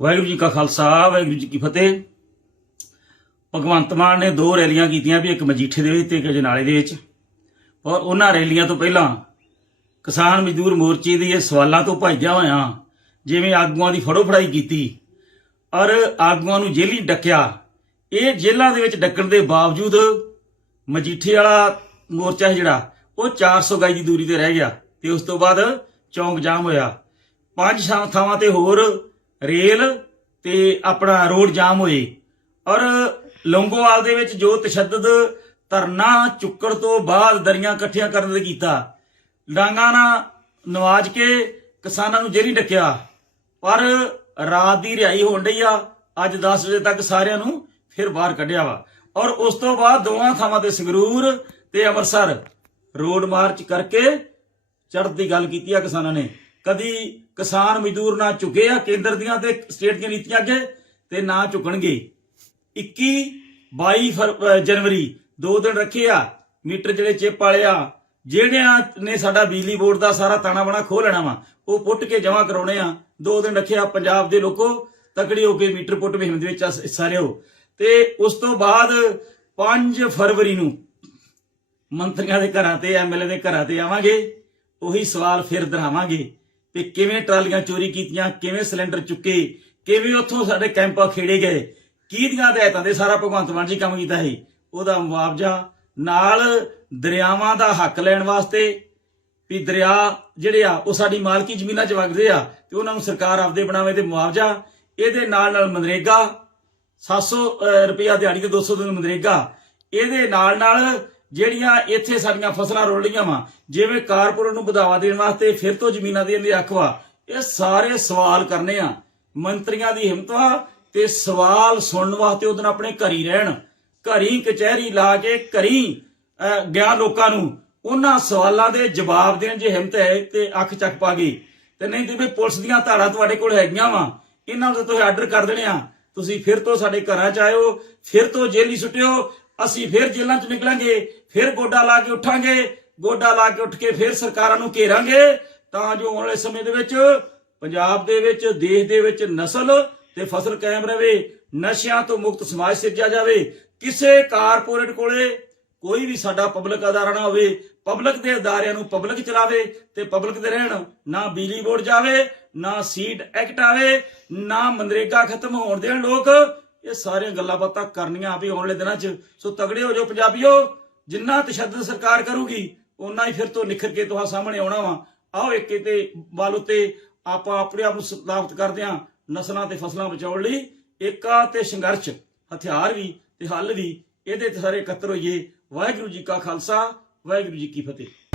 ਵਾਹਿਗੁਰੂ ਜੀ ਕਾ ਖਾਲਸਾ, ਵਾਹਿਗੁਰੂ ਜੀ ਕੀ ਫਤਿਹ। ਭਗਵੰਤ ਮਾਨ ਨੇ ਦੋ ਰੈਲੀਆਂ ਕੀਤੀਆਂ ਵੀ ਇੱਕ ਮਜੀਠੇ ਦੇ ਵਿੱਚ ਤੇ ਇੱਕ ਜਨਾਲੇ ਦੇ ਵਿੱਚ। ਔਰ ਉਹਨਾਂ ਰੈਲੀਆਂ ਤੋਂ ਪਹਿਲਾਂ ਕਿਸਾਨ ਮਜ਼ਦੂਰ ਮੋਰਚੇ ਦੇ ਇਹ ਸਵਾਲਾਂ ਤੋਂ ਭਾਈਜਾ ਹੋਇਆ, ਜਿਵੇਂ ਆਗੂਆਂ ਦੀ ਫੜੋ ਫੜਾਈ ਕੀਤੀ। ਔਰ ਆਗੂਆਂ ਨੂੰ ਜੇਲੀ ਡੱਕਿਆ। ਇਹ ਜੇਲ੍ਹਾਂ ਦੇ ਵਿੱਚ ਡੱਕਣ ਦੇ ਬਾਵਜੂਦ ਮਜੀਠੇ ਵਾਲਾ ਮੋਰਚਾ ਹੈ ਜਿਹੜਾ, ਉਹ 400 ਗਜ ਦੀ ਦੂਰੀ ਤੇ ਰਹਿ ਗਿਆ ਤੇ ਉਸ ਤੋਂ ਬਾਅਦ ਚੌਂਕ ਜਾਮ ਹੋਇਆ। ਪੰਜ ਛਾਂ ਥਾਵਾਂ ਤੇ ਹੋਰ ਰੇਲ ਤੇ ਆਪਣਾ ਰੋਡ ਜਾਮ ਹੋਏ। ਔਰ ਲੌਂਗੋਵਾਲ ਦੇ ਵਿੱਚ ਜੋ ਤਸ਼ੱਦਦ ਧਰਨਾ ਚੁੱਕਣ ਤੋਂ ਬਾਅਦ ਦਰੀਆਂ ਇਕੱਠੀਆਂ ਕਰਨ ਦੇ ਕੀਤਾ, ਡਾਂਗਾ ਨਾਲ ਨਵਾਜ ਕੇ ਕਿਸਾਨਾਂ ਨੂੰ ਜੇਰੀ ਡੱਕਿਆ। ਪਰ ਰਾਤ ਦੀ ਰਿਹਾਈ ਹੋਣ ਡਈ ਆ, ਅੱਜ 10 ਵਜੇ ਤੱਕ ਸਾਰਿਆਂ ਨੂੰ ਫਿਰ ਬਾਹਰ ਕੱਢਿਆ ਵਾ। ਔਰ ਉਸ ਤੋਂ ਬਾਅਦ ਦੋਵਾਂ ਥਾਵਾਂ ਤੇ ਸੰਗਰੂਰ ਤੇ ਅੰਮ੍ਰਿਤਸਰ ਰੋਡ ਮਾਰਚ ਕਰਕੇ ਚੜ੍ਹਨ ਦੀ ਗੱਲ ਕੀਤੀ ਆ ਕਿਸਾਨਾਂ ਨੇ। ਕਦੀ ਕਿਸਾਨ ਮਜ਼ਦੂਰ ਨਾ ਝੁਕੇ ਆ ਕੇਂਦਰ ਦੀਆਂ ਤੇ ਸਟੇਟ ਦੀਆਂ ਨੀਤੀਆਂ ਅੱਗੇ ਤੇ ਨਾ ਝੁਕਣਗੇ। 21 22 ਫਰ- ਜਨਵਰੀ, ਦੋ ਦਿਨ ਰੱਖੇ ਆ, ਮੀਟਰ ਜਿਹੜੇ ਚਿੱਪ ਵਾਲੇ ਆ, ਜਿਹੜਿਆਂ ਨੇ ਸਾਡਾ ਬਿਜਲੀ ਬੋਰਡ ਦਾ ਸਾਰਾ ਤਾਣਾ ਬਣਾ ਖੋਹ ਲੈਣਾ ਵਾ, ਉਹ ਪੁੱਟ ਕੇ ਜਮਾ ਕਰਾਉਣੇ ਆ। ਦੋ ਦਿਨ ਰੱਖਿਆ ਪੰਜਾਬ ਦੇ ਲੋਕੋ, ਤਕੜੀ ਹੋ ਕੇ ਮੀਟਰ ਪੁੱਟ ਮੁਹਿੰਮ ਦੇ ਵਿੱਚ ਹਿੱਸਾ ਲਿਓ। ਤੇ ਉਸ ਤੋਂ ਬਾਅਦ 5 ਫਰਵਰੀ ਨੂੰ ਮੰਤਰੀਆਂ ਦੇ ਘਰਾਂ ਤੇ ਐਮਐਲਏ ਦੇ ਘਰਾਂ ਤੇ ਆਵਾਂਗੇ, ਉਹੀ ਸਵਾਲ ਫਿਰ ਦੁਹਰਾਵਾਂਗੇ ਵੀ ਕਿਵੇਂ ਟਰਾਲੀਆਂ ਚੋਰੀ ਕੀਤੀਆਂ ਕਿਵੇਂ ਸਿਲੰਡਰ ਚੁੱਕੇ ਕਿਵੇਂ ਉੱਥੋਂ ਸਾਡੇ ਕੈਂਪਾਂ ਖੇੜੇ ਗਏ ਕਿਹਦੀਆਂ ਹਦਾਇਤਾਂ ਦੇ ਸਾਰਾ ਭਗਵੰਤ ਮਾਨ ਜੀ ਕੰਮ ਕੀਤਾ ਸੀ। ਉਹਦਾ ਮੁਆਵਜ਼ਾ ਨਾਲ ਦਰਿਆਵਾਂ ਦਾ ਹੱਕ ਲੈਣ ਵਾਸਤੇ ਵੀ ਦਰਿਆ ਜਿਹੜੇ ਆ ਉਹ ਸਾਡੀ ਮਾਲਕੀ ਜ਼ਮੀਨਾਂ 'ਚ ਵਗਦੇ ਆ ਤੇ ਉਹਨਾਂ ਨੂੰ ਸਰਕਾਰ ਆਪਦੇ ਬਣਾਵੇ ਤੇ ਮੁਆਵਜ਼ਾ ਇਹਦੇ ਨਾਲ ਨਾਲ ਮਨਰੇਗਾ 700 ਅਹ, ਰੁਪਇਆ ਦਿਹਾੜੀ ਤੇ 200 ਦਿਨ ਮਨਰੇਗਾ ਇਹਦੇ ਨਾਲ ਨਾਲ ਜਿਹੜੀਆਂ ਇੱਥੇ ਸਾਡੀਆਂ ਫਸਲਾਂ ਰੁੜ ਰਹੀਆਂ ਵਾ, ਜਿਵੇਂ ਕਾਰਪੋਰੇਟ ਨੂੰ ਵਧਾਵਾ ਦੇਣ ਵਾਸਤੇ ਫਿਰ ਤੋਂ ਜ਼ਮੀਨਾਂ ਦੇਣ ਦੀ ਅੱਖ ਵਾ, ਇਹ ਸਾਰੇ ਸਵਾਲ ਕਰਨੇ ਆ। ਮੰਤਰੀਆਂ ਦੀ ਹਿੰਮਤ ਵਾ ਤੇ ਸਵਾਲ ਸੁਣਨ ਵਾਸਤੇ ਉਹਦਨ ਆਪਣੇ ਘਰ ਹੀ ਰਹਿਣ। ਘਰੀ ਕਚਹਿਰੀ ਲਾ ਕੇ ਘਰੀ ਗਿਆ ਲੋਕਾਂ ਨੂੰ। ਉਹਨਾਂ ਸਵਾਲਾਂ ਦੇ ਜਵਾਬ ਦੇਣ ਜੇ ਹਿੰਮਤ ਹੈ ਤੇ ਅੱਖ ਚੱਕ ਪਾ ਗਈ। ਤੇ ਨਹੀਂ ਤੇ ਵੀ ਪੁਲਿਸ ਦੀਆਂ ਧਾਰਾਂ ਤੁਹਾਡੇ ਕੋਲ ਹੈਗੀਆਂ ਵਾ। ਇਹਨਾਂ ਨੂੰ ਤੁਸੀਂ ਆਰਡਰ ਕਰ ਦੇਣੇ ਆ। ਤੁਸੀਂ ਫਿਰ ਤੋਂ ਸਾਡੇ ਘਰਾਂ ਚ ਆਇਓ, ਫਿਰ ਤੋਂ ਜੇਲੀ ਸੁੱਟਿਓ ਅਸੀਂ ਫਿਰ ਜੇਲ੍ਹਾਂ ਚ ਨਿਕਲਾਂਗੇ, ਫਿਰ ਗੋਡਾ ਲਾ ਕੇ ਉੱਠਾਂਗੇ, ਗੋਡਾ ਲਾ ਕੇ ਉੱਠ ਕੇ ਫਿਰ ਸਰਕਾਰਾਂ ਨੂੰ ਘੇਰਾਂਗੇ, ਤਾਂ ਜੋ ਆਉਣ ਵਾਲੇ ਸਮੇਂ ਦੇ ਵਿੱਚ ਪੰਜਾਬ ਦੇ ਵਿੱਚ, ਦੇਸ਼ ਦੇ ਵਿੱਚ ਨਸਲ ਤੇ ਫਸਲ ਕਾਇਮ ਰਵੇ ਨਸ਼ਿਆਂ ਤੋਂ ਮੁਕਤ ਸਮਾਜ ਸਿਰਜਿਆ ਜਾਵੇ, ਕਿਸੇ ਕਾਰਪੋਰੇਟ ਕੋਲੇ ਕੋਈ ਵੀ ਸਾਡਾ ਪਬਲਿਕ ਅਦਾਰਾ ਨਾ ਹੋਵੇ, ਪਬਲਿਕ ਦੇ ਅਦਾਰਿਆਂ ਨੂੰ ਪਬਲਿਕ ਚਲਾਵੇ ਤੇ ਪਬਲਿਕ ਦੇ ਰਹਿਣ, ਨਾ ਬਿਜਲੀ ਬੋਰਡ ਜਾਵੇ, ਨਾ ਸੀਟ ਐਕਟ ਆਵੇ, ਨਾ ਮਨਰੇਗਾ ਖਤਮ ਹੋਣ ਦੇਣ ਲੋਕ ਇਹ ਸਾਰੀਆਂ ਗੱਲਾਂ ਬਾਤਾਂ ਕਰਨੀਆਂ ਵੀ ਆਉਣ ਵਾਲੇ ਦਿਨਾਂ 'ਚ। ਸੋ ਤਗੜੇ ਹੋ ਜਾਓ ਪੰਜਾਬੀਓ, ਜਿੰਨਾ ਤਸ਼ੱਦਦ ਸਰਕਾਰ ਕਰੂਗੀ, ਓਨਾ ਹੀ ਫਿਰ ਤੋਂ ਨਿਖਰ ਕੇ ਤੁਹਾਡੇ ਸਾਹਮਣੇ ਆਉਣਾ ਵਾ। ਆਓ ਇੱਕ ਤੇ ਬਲ ਉਤੇ ਆਪਾਂ ਆਪਣੇ ਆਪ ਨੂੰ ਸਤਾਪਤ ਕਰਦੇ ਹਾਂ ਨਸਲਾਂ ਤੇ ਫਸਲਾਂ ਬਚਾਉਣ ਲਈ। ਏਕਾ ਤੇ ਸੰਘਰਸ਼, ਹਥਿਆਰ ਵੀ ਤੇ ਹੱਲ ਵੀ, ਇਹਦੇ ਤੇ ਸਾਰੇ ਇਕੱਤਰ ਹੋਈਏ। ਵਾਹਿਗੁਰੂ ਜੀ ਕਾ ਖਾਲਸਾ, ਵਾਹਿਗੁਰੂ ਜੀ ਕੀ ਫਤਿਹ।